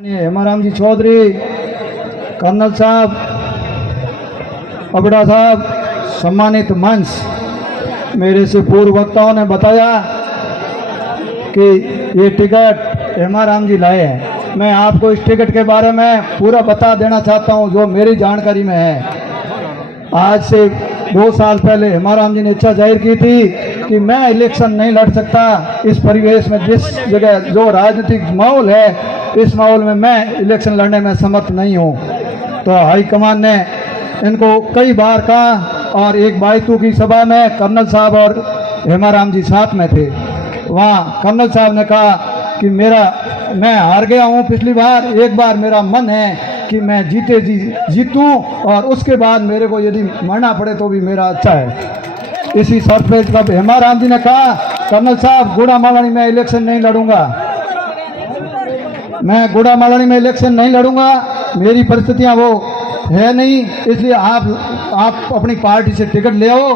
हेमाराम जी Chaudhary, colonel साहब, अबड़ा साहब, सम्मानित मंच, मेरे से पूर्व वक्ताओं ने बताया कि ये टिकट हेमाराम जी लाए हैं। मैं आपको इस टिकट के बारे में पूरा बता देना चाहता हूं जो मेरी जानकारी में है। आज से 2 साल पहले हेमाराम जी ने इच्छा जाहिर की थी कि मैं इलेक्शन नहीं लड़ सकता इस परिवेश में, जिस जगह जो राजनीतिक माहौल है इस माहौल में मैं इलेक्शन लड़ने में समर्थ नहीं हूँ। तो हाईकमान ने इनको कई बार कहा और एक बायतू की सभा में कर्नल साहब और हेमाराम जी साथ में थे। वहाँ कर्नल साहब ने कहा कि मैं हार गया हूँ पिछली बार, एक बार मेरा मन है कि मैं जीतूँ और उसके बाद मेरे को यदि मरना पड़े तो भी मेरा अच्छा है। इसी शर्त पे जब हेमाराम जी ने कहा कर्नल साहब गुड़ा मालानी में इलेक्शन नहीं लड़ूंगा, मैं गुड़ा मालानी में इलेक्शन नहीं लड़ूंगा, मेरी परिस्थितियां वो है नहीं, इसलिए आप अपनी पार्टी से टिकट ले आओ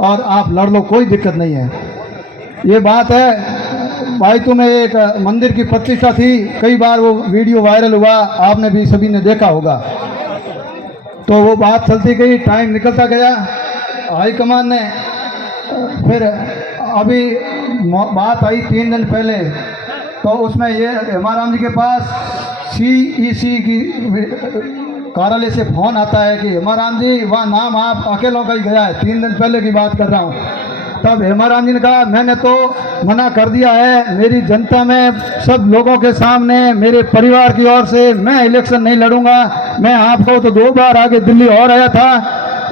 और आप लड़ लो, कोई दिक्कत नहीं है। ये बात है बायतू में एक मंदिर की प्रतिष्ठा थी, कई बार वो वीडियो वायरल हुआ, आपने भी सभी ने देखा होगा। तो वो बात चलती गई, टाइम निकलता गया। हाईकमान ने फिर अभी बात आई 3 दिन पहले, तो उसमें ये हेमाराम जी के पास CEC की कार्यालय से फ़ोन आता है कि हेमाराम जी वहाँ नाम आप अकेलों का ही गया है, 3 दिन पहले की बात कर रहा हूँ। तब हेमाराम जी ने कहा मैंने तो मना कर दिया है, मेरी जनता में सब लोगों के सामने मेरे परिवार की ओर से मैं इलेक्शन नहीं लड़ूंगा। मैं आपको तो 2 बार आगे दिल्ली और आया था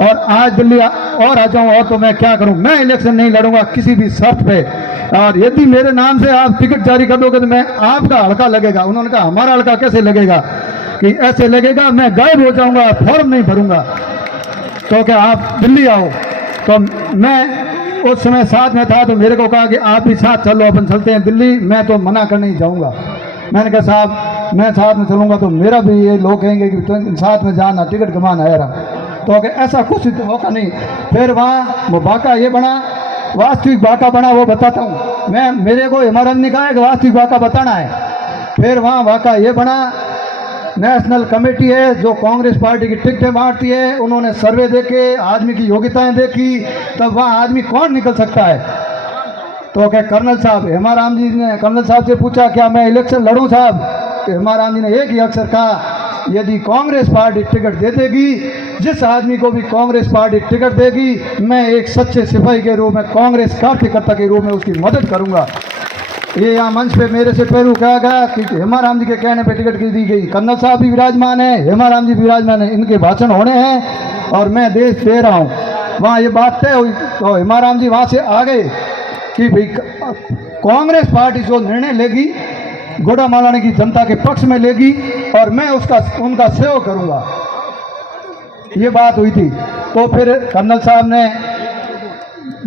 और आज दिल्ली और आ जाऊँ और तो मैं क्या करूँ, मैं इलेक्शन नहीं लड़ूंगा किसी भी शर्त पे, और यदि मेरे नाम से आप टिकट जारी कर दोगे तो मैं आपका हल्का लगेगा। उन्होंने कहा हमारा हल्का कैसे लगेगा, कि ऐसे लगेगा मैं गायब हो जाऊंगा, फॉर्म नहीं भरूंगा, तो क्या आप दिल्ली आओ। तो मैं उस समय साथ में था, तो मेरे को कहा कि आप भी साथ चलो, अपन चलते हैं दिल्ली, मैं तो मना कर नहीं जाऊंगा। मैंने कहा साहब मैं साथ में चलूंगा तो मेरा भी ये लोग कहेंगे कि साथ में जाना, टिकट कमाना है रहा, तो ऐसा कुछ मौका नहीं। फिर वहाँ वो बाका ये बना, वास्तविक बाका बना, वो बताता हूँ मैं। मेरे को हेमाराम ने कहा है कि वास्तविक बाका बताना है। फिर वहाँ बाका ये बना, नेशनल कमेटी है जो कांग्रेस पार्टी की टिकटें बांटती है, उन्होंने सर्वे देखे, आदमी की योग्यताएं देखी, तब वहाँ आदमी कौन निकल सकता है। तो क्या कर्नल साहब, हेमाराम जी ने कर्नल साहब से पूछा क्या मैं इलेक्शन लड़ूं साहब। हेमाराम जी ने एक ही अक्षर कहा, यदि कांग्रेस पार्टी टिकट दे देगी, जिस आदमी को भी कांग्रेस पार्टी टिकट देगी, मैं एक सच्चे सिपाही के रूप में, कांग्रेस कार्यकर्ता के रूप में उसकी मदद करूंगा। ये यहाँ मंच पे मेरे से पहलू कहा गया कि हेमाराम जी के कहने पे टिकट की दी गई। कर्नल साहब भी विराजमान है, हेमाराम जी विराजमान है, इनके भाषण होने हैं और मैं देश दे रहा हूँ। वहाँ ये बात तय हुई तो हेमाराम जी वहाँ से आ गए कि भाई कांग्रेस पार्टी जो निर्णय लेगी गुड़ा मालानी की जनता के पक्ष में लेगी और मैं उनका सेवा करूंगा, ये बात हुई थी। तो फिर कर्नल साहब ने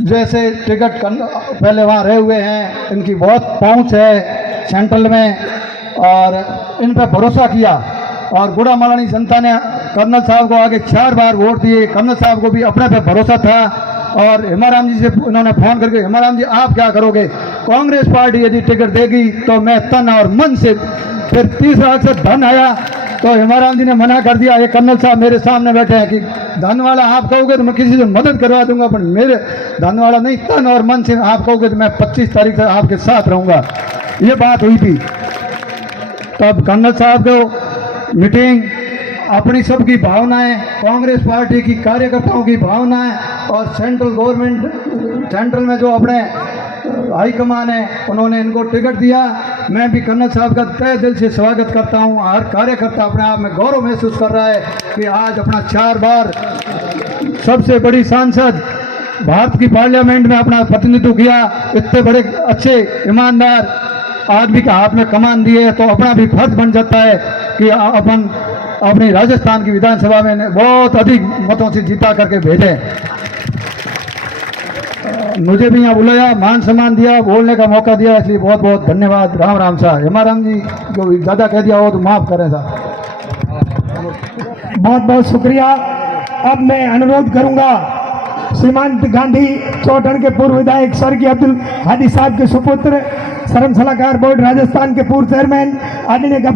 जैसे टिकट पहले वहाँ रहे हुए हैं, इनकी बहुत पहुंच है सेंट्रल में और इन पर भरोसा किया, और गुड़ा मालानी जनता ने कर्नल साहब को आगे 4 बार वोट दिए। कर्नल साहब को भी अपने पे भरोसा था और हेमाराम जी से उन्होंने फोन करके, हेमाराम जी आप क्या करोगे, कांग्रेस पार्टी यदि टिकट देगी तो मैं तन और मन से। फिर तीसरा अक्षर धन आया तो हेमाराम जी ने मना कर दिया। ये कर्नल साहब मेरे सामने बैठे हैं कि धन वाला आप कहोगे तो मैं किसी से मदद करवा दूंगा, पर मेरे धन वाला नहीं, तन और मन से आप कहोगे तो मैं 25 तारीख तक आपके साथ रहूंगा। ये बात हुई थी। तब कर्नल साहब को मीटिंग, अपनी सबकी भावनाएं, कांग्रेस पार्टी की कार्यकर्ताओं की भावनाएं और सेंट्रल गवर्नमेंट, सेंट्रल में जो अपने हाईकमान है उन्होंने इनको टिकट दिया। मैं भी कर्नल साहब का तहे दिल से स्वागत करता हूं। हर कार्यकर्ता अपने आप में गौरव महसूस कर रहा है कि आज अपना 4 बार सबसे बड़ी सांसद भारत की पार्लियामेंट में अपना प्रतिनिधित्व किया, इतने बड़े अच्छे ईमानदार आदमी के हाथ में कमान दिए, तो अपना भी फर्ज बन जाता है कि अपन अपनी राजस्थान की विधानसभा में बहुत अधिक मतों से जीता करके भेजे। मुझे भी यहाँ बुलाया, मान सम्मान दिया, बोलने का मौका दिया, इसलिए बहुत बहुत धन्यवाद। राम राम साहब। हेमाराम जी को ज़्यादा कह दिया हो तो माफ़ करें साहब। बहुत बहुत शुक्रिया। अब मैं अनुरोध करूंगा श्रीमान गांधी चौटन के पूर्व विधायक स्वर्गीय अब्दुल हादी साहब के सुपुत्र, श्रम सलाहकार बोर्ड राजस्थान के पूर्व चेयरमैन आदरणीय